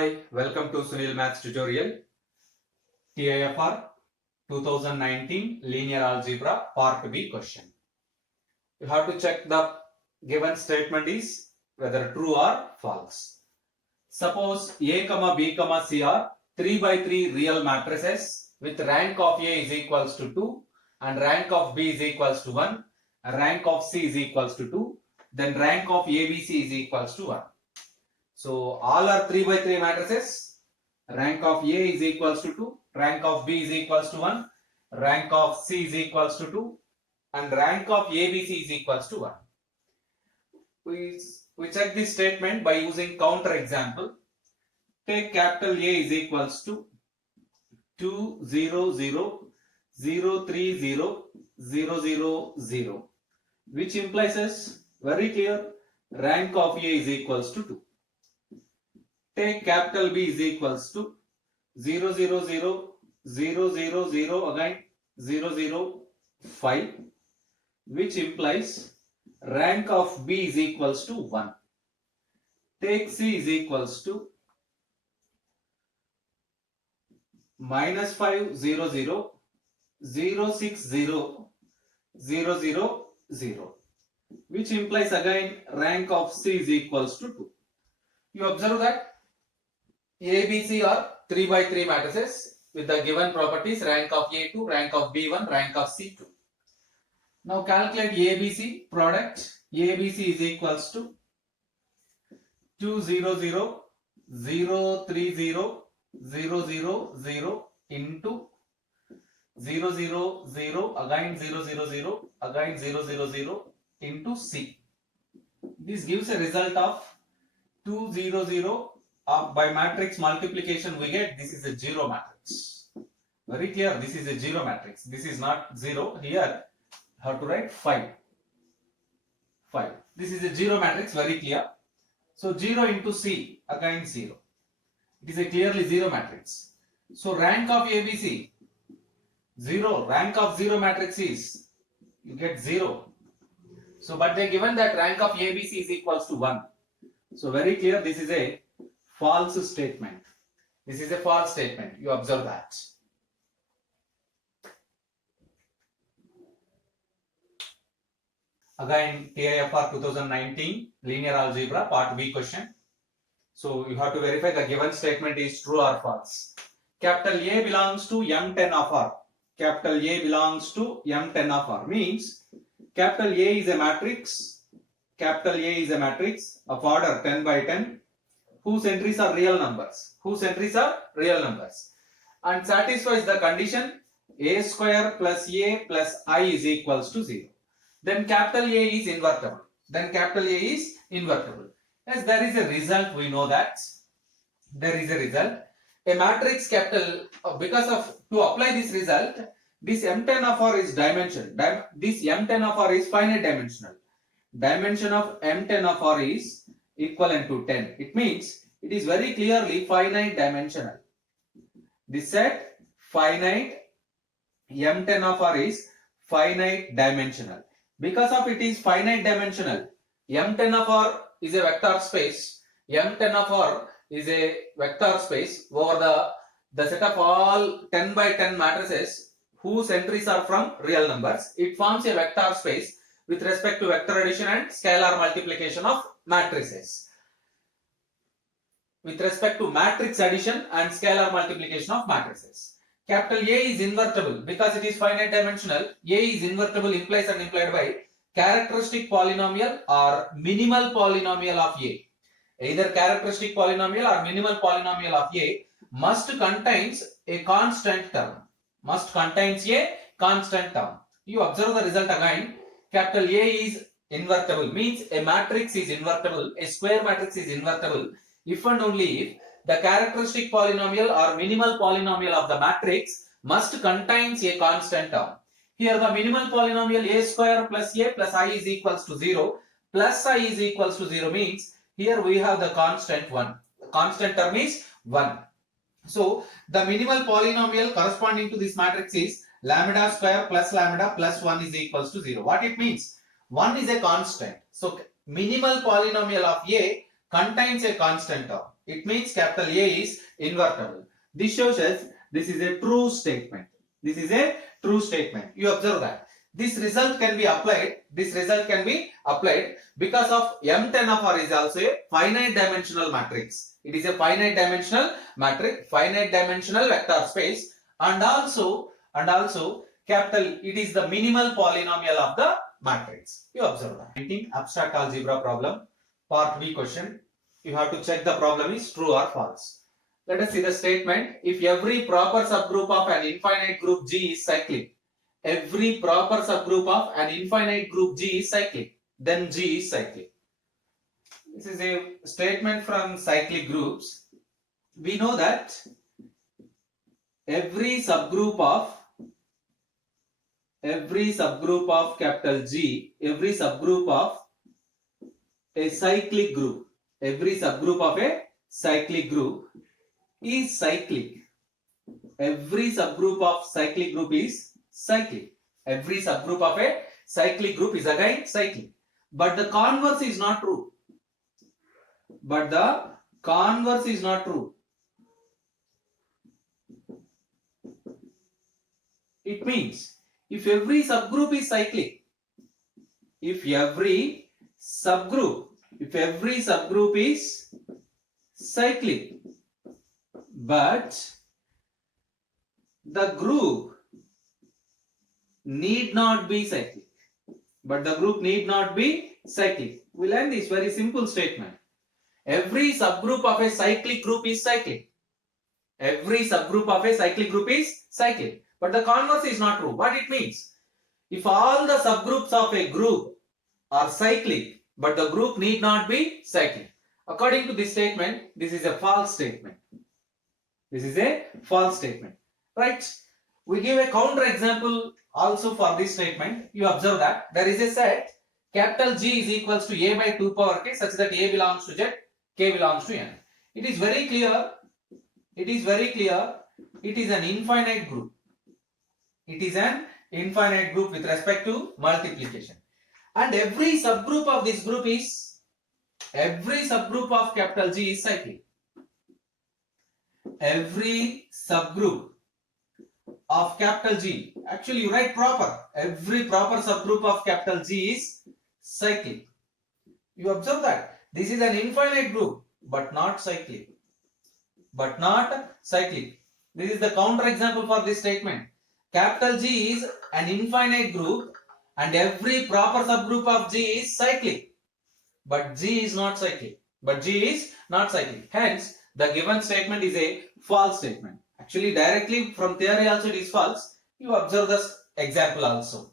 Hi, welcome to Sunil Maths tutorial. TIFR 2019 Linear Algebra Part B question. You have to check the given statement is whether true or false. Suppose A, B, C are 3 by 3 real matrices with rank of A is equals to 2 and rank of B is equals to 1 and rank of C is equals to 2, then rank of ABC is equals to 1. So all are 3 by 3 matrices. Rank of A is equals to 2, rank of B is equals to 1, rank of C is equals to 2, and rank of ABC is equals to 1. We check this statement by using counter example. Take capital A is equals to 2, 0, 0, 0, 3, 0, 0, 0, 0, which implies as very clear rank of A is equals to 2. Take capital B is equals to 0, 0, 0, 0, 0, 0, again 0, 0, 5, which implies rank of B is equals to 1. Take C is equals to minus 5, 0, 0, 0, 6, 0, 0, 0, 0, which implies again rank of C is equals to 2. You observe that A, B, C are 3 by 3 matrices with the given properties rank of A2, rank of B1, rank of C2. Now calculate ABC product. ABC is equals to 2, 0, 0, 0, 3, 0, 0, 0, 0 into 0, 0, 0, again 0, 0, 0, again 0, 0, 0 into C. This gives a result of 2, 0, 0. By matrix multiplication we get this is a 0 matrix. Very clear, this is a 0 matrix. This is not 0. Here how to write 5. This is a 0 matrix, very clear. So 0 into C, again 0. It is a clearly 0 matrix. So rank of ABC 0. Rank of 0 matrix is, you get 0. So but they given that rank of ABC is equals to 1. So very clear, this is a false statement. This is a false statement. You observe that. Again, TIFR 2019 Linear Algebra Part B question. So you have to verify the given statement is true or false. Capital A belongs to M10 of R. Capital A belongs to M10 of R means capital A is a matrix. Capital A is a matrix of order 10 by 10. Whose entries are real numbers, and satisfies the condition A square plus A plus I is equals to 0. Then capital A is invertible. Yes, there is a result, we know that. There is a result. A matrix capital, because of, to apply this result, this M10 of R is dimension. This M10 of R is finite dimensional. Dimension of M10 of R is equivalent to 10. It means it is very clearly finite dimensional. This set finite M10 of R is finite dimensional. Because of it is finite dimensional, M10 of R is a vector space. M10 of R is a vector space over the set of all 10 by 10 matrices whose entries are from real numbers. It forms a vector space with respect to vector addition and scalar multiplication of matrices. With respect to matrix addition and scalar multiplication of matrices. Capital A is invertible because it is finite dimensional. A is invertible implies and implied by characteristic polynomial or minimal polynomial of A. Either characteristic polynomial or minimal polynomial of A must contains a constant term. You observe the result again. Capital A is invertible means a matrix is invertible, a square matrix is invertible if and only if the characteristic polynomial or minimal polynomial of the matrix must contains a constant term. Here the minimal polynomial A square plus A plus I is equals to 0 plus I is equals to 0 means here we have the constant 1. The constant term is 1. So the minimal polynomial corresponding to this matrix is lambda square plus lambda plus 1 is equals to 0. What it means? 1 is a constant. So minimal polynomial of A contains a constant term. It means capital A is invertible. This shows us this is a true statement. This is a true statement. You observe that. This result can be applied. This result can be applied because of M10 of R is also a finite dimensional matrix. It is a finite dimensional matrix, finite dimensional vector space, and also capital, it is the minimal polynomial of the matrix. You observe that. Abstract algebra problem, part B question. You have to check the problem is true or false. Let us see the statement. If every proper subgroup of an infinite group G is cyclic, every proper subgroup of an infinite group G is cyclic, then G is cyclic. This is a statement from cyclic groups. We know that every subgroup of capital G, every subgroup of a cyclic group, every subgroup of a cyclic group is cyclic. Every subgroup of cyclic group is cyclic. Every subgroup of a cyclic group is again cyclic. But the converse is not true. But the converse is not true. It means if every subgroup is cyclic, if every subgroup is cyclic, but the group need not be cyclic. But the group need not be cyclic. We learn this very simple statement. Every subgroup of a cyclic group is cyclic. Every subgroup of a cyclic group is cyclic. But the converse is not true. What it means? If all the subgroups of a group are cyclic, but the group need not be cyclic. According to this statement, this is a false statement. This is a false statement. Right? We give a counter example also for this statement. You observe that there is a set capital G is equals to A by 2 power k such that A belongs to Z, K belongs to N. It is very clear. It is very clear. It is an infinite group. It is an infinite group with respect to multiplication. And every subgroup of this group is, every subgroup of capital G is cyclic. Every subgroup of capital G, actually you write proper, every proper subgroup of capital G is cyclic. You observe that this is an infinite group but not cyclic. But not cyclic. This is the counter example for this statement. Capital G is an infinite group and every proper subgroup of G is cyclic. But G is not cyclic. But G is not cyclic. Hence, the given statement is a false statement. Actually, directly from theory also it is false. You observe this example also.